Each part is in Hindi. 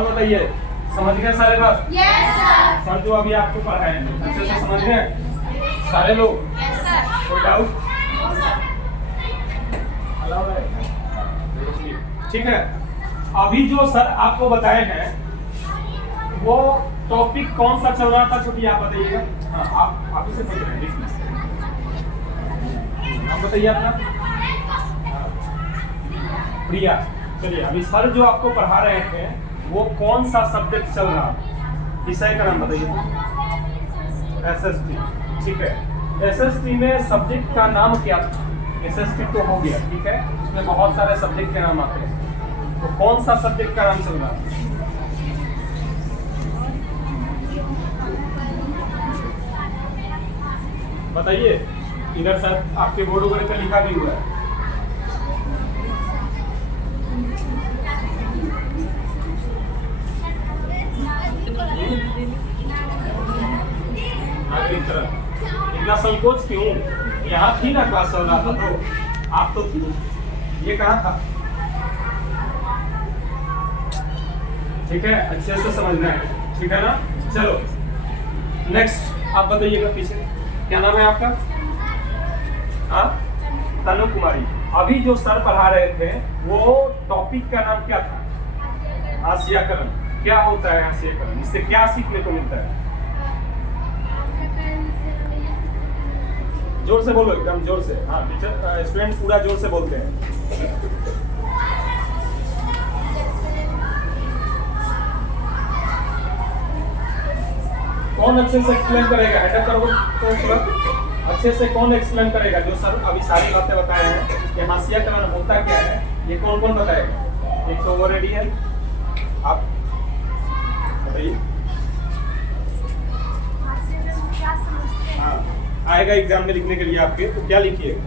और बताइए, समझ गए सारे बात? Yes sir. सर जो अभी आपको पढ़ाए हैं अच्छे से समझ गए सारे लोग? Yes sir. कोई डाउट? ठीक है, अभी जो सर आपको बताए हैं वो टॉपिक कौन सा चल रहा था छोटी, आप बताइएगा। हाँ, आप इसे पूछ रहे हैं, नाम बताइए अपना। प्रिया। चलिए, अभी सर जो आपको पढ़ा रहे थे वो कौन सा सब्जेक्ट चल रहा, विषय का नाम बताइए। SST। ठीक है, SST में सब्जेक्ट का नाम क्या था? SST तो हो गया, ठीक है, उसमें बहुत सारे सब्जेक्ट के नाम आते हैं, तो कौन सा सब्जेक्ट का नाम चल रहा? बताइए, इधर सर आपके बोर्ड वगैरह पे लिखा भी हुआ है। इतना संकोच क्यों? यहाँ थी ना क्लास चल रहा था तो आप तो थी, ये कहाँ था? ठीक है, अच्छे से समझना है, ठीक है ना? चलो नेक्स्ट आप बताइएगा, पीछे क्या नाम है आपका? हाँ, तनु कुमारी। अभी जो सर पढ़ा रहे थे वो टॉपिक का नाम क्या था? हास्यकरण। क्या होता है हास्यकरण? इससे क्या सीखने को मिलता है? जोर से बोलो, एकदम जोर से। हाँ, टीचर स्टूडेंट पूरा जोर से बोलते हैं। कौन अच्छे से एक्सप्लेन करेगा? हेडअप करो तो थोड़ा अच्छे से। कौन एक्सप्लेन करेगा? जो सर अभी सारी बातें बताए हैं कि हास्यकरण होता क्या है, ये कौन कौन बताएगा? एक तो वो रेडी है, आप बताइए। हाँ, आएगा एग्जाम में लिखने के लिए आपके, तो क्या लिखिएगा?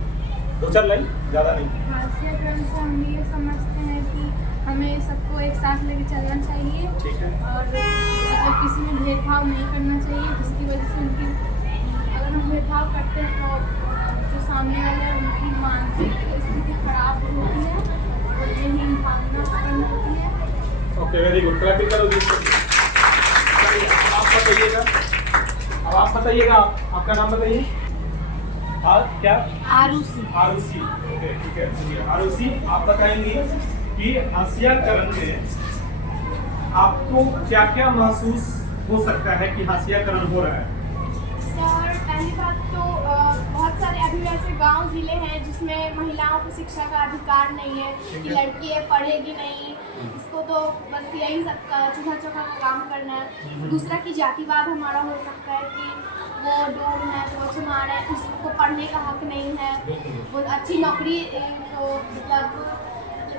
2-4 लाइन, ज़्यादा नहीं। हास्यकरण से हम ये समझते हैं कि हमें सबको एक साथ लेके चलना चाहिए, ठीक है, और अगर किसी में भेदभाव नहीं करना चाहिए, जिसकी वजह से उनकी, अगर हम भेदभाव करते हैं तो जो सामने वाले हैं उनकी मानसिक स्थिति खराब होती है और यही भावना उत्पन्न होती है। ओके, वेरी गुड, क्लैपिंग करो जिसको। चलिए, अब आप बताइएगा, अब आप बताइएगा, आपका नाम बताइए। क्या? आरुषि। आरुषि। ओके, ठीक है, चलिए आरुषि, आप बताएंगी कि हास्यकरण में आपको क्या क्या महसूस हो सकता है कि हास्यकरण हो रहा है? सर, पहली बात तो बहुत सारे अभी वैसे गांव जिले हैं जिसमें महिलाओं को शिक्षा का अधिकार नहीं है कि लड़की है पढ़ेगी नहीं, इसको तो बस यही सबका चूल्हा चौका का काम करना है। दूसरा कि जातिवाद हमारा हो सकता है कि वो डोम है तो वो चमार है, उसको पढ़ने का हक नहीं है, वो अच्छी नौकरी तो मतलब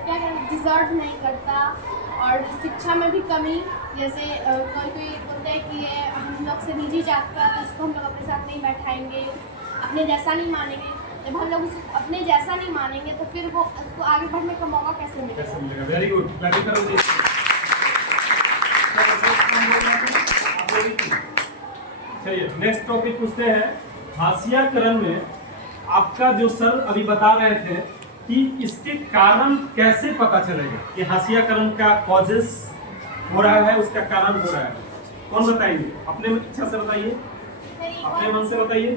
क्या करें, डिजर्व नहीं करता। और शिक्षा में भी कमी, जैसे कोई कोई बोलते हैं कि ये हम लोग से निजी जात का, तो इसको हम लोग अपने साथ नहीं बैठाएंगे, अपने जैसा नहीं मानेंगे। जब हम लोग उसको अपने जैसा नहीं मानेंगे तो फिर वो उसको आगे बढ़ने का मौका कैसे मिलेगा? वेरी गुड, क्लैपिंग करो जी। चलिए नेक्स्ट टॉपिक पूछते हैं। हास्यकरण में आपका जो सर अभी बता रहे थे कि इसके कारण कैसे पता चलेगा कि हास्यकरण का कॉजेस हो रहा है, उसका कारण हो रहा है? कौन बताएंगे? अपने इच्छा से बताइए, अपने मन से बताइए,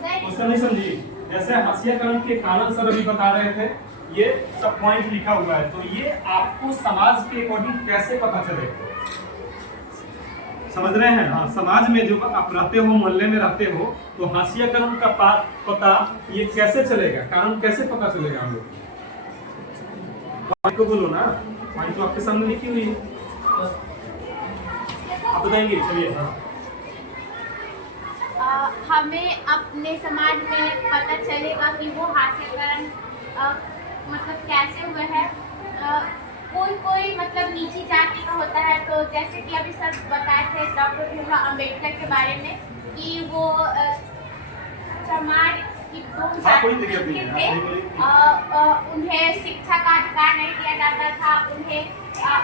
क्वेश्चन नहीं समझिए। जैसे हास्यकरण के कारण सर अभी बता रहे थे, ये सब पॉइंट लिखा हुआ है, तो ये आपको समाज के अकॉर्डिंग कैसे पता चलेगा? समझ रहे हैं? हाँ, समाज में जो आप रहते हो, मोहल्ले में रहते हो, तो हास्यकरण का पता ये कैसे चलेगा? कारण कैसे पता चलेगा? हम लोग पॉइंट को बोलो ना, पॉइंट तो आपके सामने लिखी हुई है, आप बताएंगे। चलिए, हमें अपने समाज में पता चलेगा कि वो हास्यकरण मतलब कैसे हुए है। कोई कोई मतलब नीची जाति का होता है, तो जैसे कि अभी सर बताए थे डॉक्टर भीमराव अम्बेडकर के बारे में कि वो चमार की दो जाति थे, उन्हें शिक्षा का अधिकार नहीं दिया जाता था, उन्हें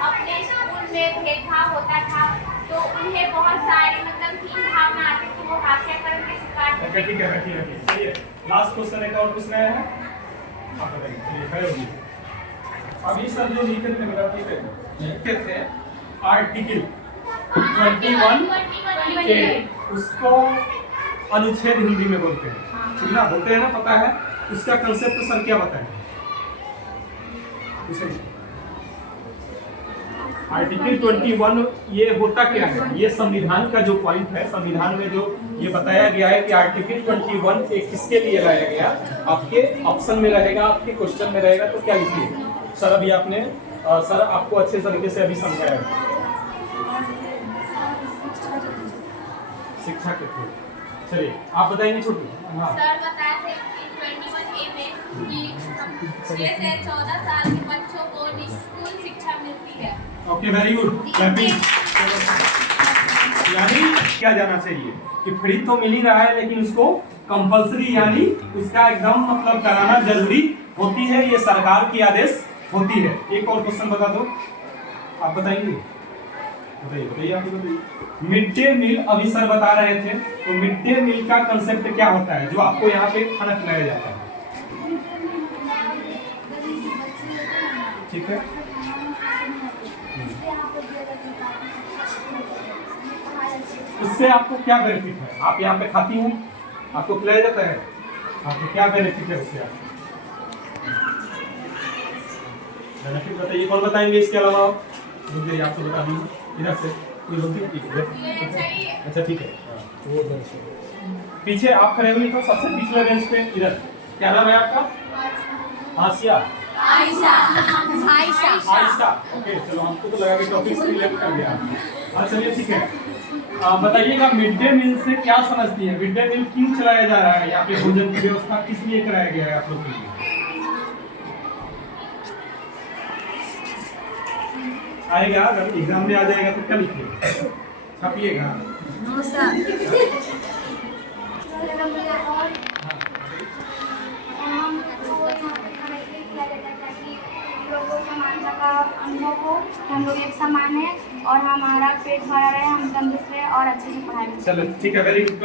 अपने स्कूल में भेदभाव होता था, तो उन्हें बहुत सारी मतलब हीन भावना आती थी, वो हास्यकरण के शिकार थे। ठीक है, चलिए लास्ट क्वेश्चन एक और पूछना है, आप बताइए। चलिए, खड़े होइए। अभी सर जो लिखे थे, लिखे थे आर्टिकल 21A, उसको अनुच्छेद हिंदी में बोलते हैं, ठीक ना, बोलते हैं ना, पता है उसका कंसेप्ट सर क्या बताएंगे? आर्टिकल 21 ये होता क्या है? ये संविधान का जो पॉइंट है, संविधान में जो ये बताया गया है कि आर्टिकल 21 एक किसके लिए लाया गया, आपके ऑप्शन में रहेगा, आपके क्वेश्चन में रहेगा, तो क्या लिखिए सर? अभी आपने सर आपको अच्छे तरीके से अभी समझाया शिक्षा के थ्रू। चलिए आप बताएंगे छोटू। हाँ सर बताए थे कि 21A में कि 6 से 14 साल के बच्चों को निःशुल्क शिक्षा मिलती है। Okay, very good, clapping. यानी क्या जाना चाहिए कि फ्री तो मिल ही रहा है, लेकिन उसको कंपलसरी यानी उसका एकदम मतलब कराना जरूरी होती है, ये सरकार की आदेश होती है। एक और क्वेश्चन बता दो, आप बताइए, बताइए आप बताइए। मिड डे मील अभी सर बता रहे थे, तो मिड डे मील का कंसेप्ट क्या होता है जो आपको यहाँ पे खाना खिलाया जाता है? ठीक है, उससे आपको क्या बेनिफिट है? आप यहाँ पे खाती हैं, आपको खिलाया जाता है, आपको क्या बेनिफिट है उससे? बेनिफिट बताइए, कौन बताएंगे इसके अलावा? मुझे आपको बता दी इधर से कोई बोलती? अच्छा ठीक है, वो पीछे आप खड़े हुए तो सबसे पिछले बेंच पे इधर, क्या नाम है आपका? आसिया, आयशा। ओके, चलो हमको तो लगा कि टॉपिक सिलेक्ट कर दिया। अच्छा चलिए ठीक है, बताइएगा मिड डे मील से क्या समझती है? मिड डे मील क्यों चलाया जा रहा है? यहाँ पे भोजन की व्यवस्था किस लिए कराया गया है आप लोग के लिए? आएगा, अगर एग्जाम में आ जाएगा तो क्या लिखिएगा, छापिएगा। अनुभव हो, हम लोग एक समान है और हमारा पेट भरा रहे, हम तंदुरुस्त रहे और अच्छे से पढ़ाई करें। चलो ठीक है, वेरी गुड।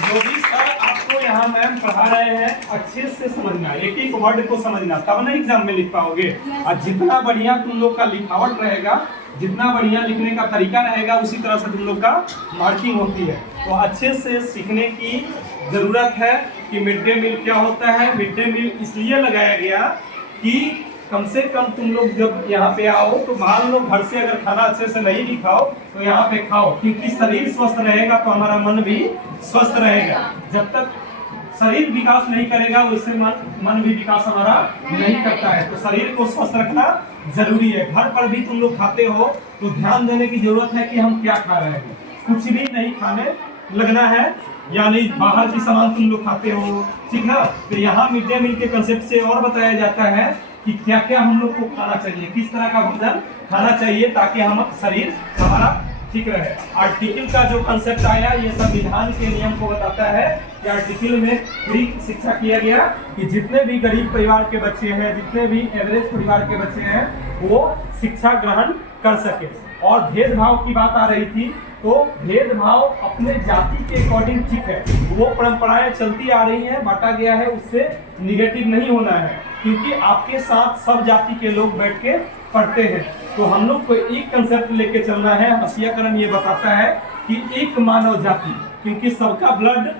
जो भी सर आपको यहाँ मैम पढ़ा रहे हैं अच्छे से समझना, एक एक वर्ड को समझना, तब ना एग्जाम में लिख पाओगे। और जितना बढ़िया तुम लोग का लिखावट रहेगा, जितना बढ़िया लिखने का तरीका रहेगा, उसी तरह से तुम लोग का मार्किंग होती है। तो अच्छे से सीखने की जरूरत है कि मिड डे मील क्या होता है। मिड डे मील इसलिए लगाया गया कि कम से कम तुम लोग जब यहाँ पे आओ तो मान लो घर से अगर खाना अच्छे से नहीं भी खाओ तो यहाँ पे खाओ, क्योंकि शरीर स्वस्थ रहेगा तो हमारा मन भी स्वस्थ रहेगा। जब तक शरीर विकास नहीं करेगा उससे मन भी विकास हमारा नहीं करता है। तो शरीर को स्वस्थ रखना जरूरी है। घर पर भी तुम लोग खाते हो तो ध्यान देने की जरूरत है कि हम क्या खा रहे हैं। कुछ भी नहीं खाने लगना है, यानी बाहर की सामान तुम लोग खाते हो, ठीक ना। तो यहाँ मिड डे मील के कंसेप्ट से और बताया जाता है कि क्या क्या हम लोग को खाना चाहिए, किस तरह का भोजन खाना चाहिए ताकि हम शरीर हमारा ठीक रहे। आर्टिकल का जो कंसेप्ट आया ये संविधान के नियम को बताता है कि आर्टिकल में फ्री शिक्षा किया गया कि जितने भी गरीब परिवार के बच्चे हैं, जितने भी एवरेज परिवार के बच्चे हैं, वो शिक्षा ग्रहण कर सके। और भेदभाव की बात आ रही थी, तो भेदभाव अपने जाति के अकॉर्डिंग ठीक है, वो परंपराएं चलती आ रही हैं, बांटा गया है, उससे निगेटिव नहीं होना है, क्योंकि आपके साथ सब जाति के लोग बैठ के पढ़ते हैं। तो हम लोग को एक कंसेप्ट लेके चलना है। हसियाकरण ये बताता है कि एक मानव जाति, क्योंकि सबका ब्लड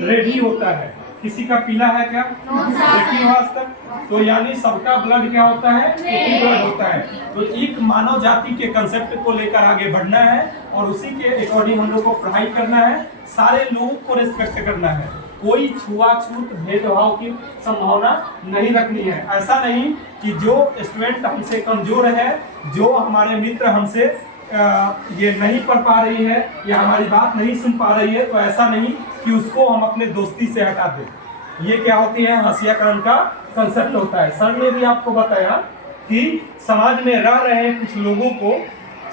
रेड ही होता है, किसी का पीला है क्या? देखिए आज तक, तो यानी सबका ब्लड क्या होता है? एक ही ब्लड होता है। तो एक मानव जाति के कंसेप्ट को लेकर आगे बढ़ना है और उसी के अकॉर्डिंग हम लोग को पढ़ाई करना है, सारे लोगों को रिस्पेक्ट करना है, कोई छुआछूत भेदभाव की संभावना नहीं रखनी है। ऐसा नहीं कि जो स्टूडेंट हमसे कमजोर है, जो हमारे मित्र हमसे ये नहीं पढ़ पा रही है या हमारी बात नहीं सुन पा रही है, तो ऐसा नहीं कि उसको हम अपने दोस्ती से हटा दें। ये क्या होती है? हसियाकरण का कंसेप्ट होता है। सर ने भी आपको बताया कि समाज में रह रहे कुछ लोगों को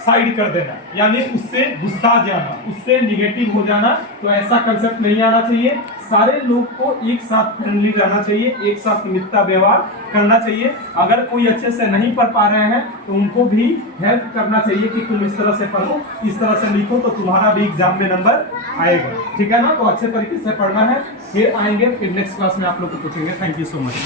साइड कर देना, यानी उससे गुस्सा जाना, उससे निगेटिव हो जाना, तो ऐसा कंसेप्ट नहीं आना चाहिए। सारे लोग को एक साथ फ्रेंडली रहना चाहिए, एक साथ मित्रता व्यवहार करना चाहिए। अगर कोई अच्छे से नहीं पढ़ पा रहे हैं तो उनको भी हेल्प करना चाहिए कि तुम इस तरह से पढ़ो, इस तरह से लिखो, तो तुम्हारा भी एग्जाम में नंबर आएगा, ठीक है ना। तो अच्छे तरीके से पढ़ना है। फिर आएंगे, फिर नेक्स्ट क्लास में आप लोग को पूछेंगे। Thank you so much.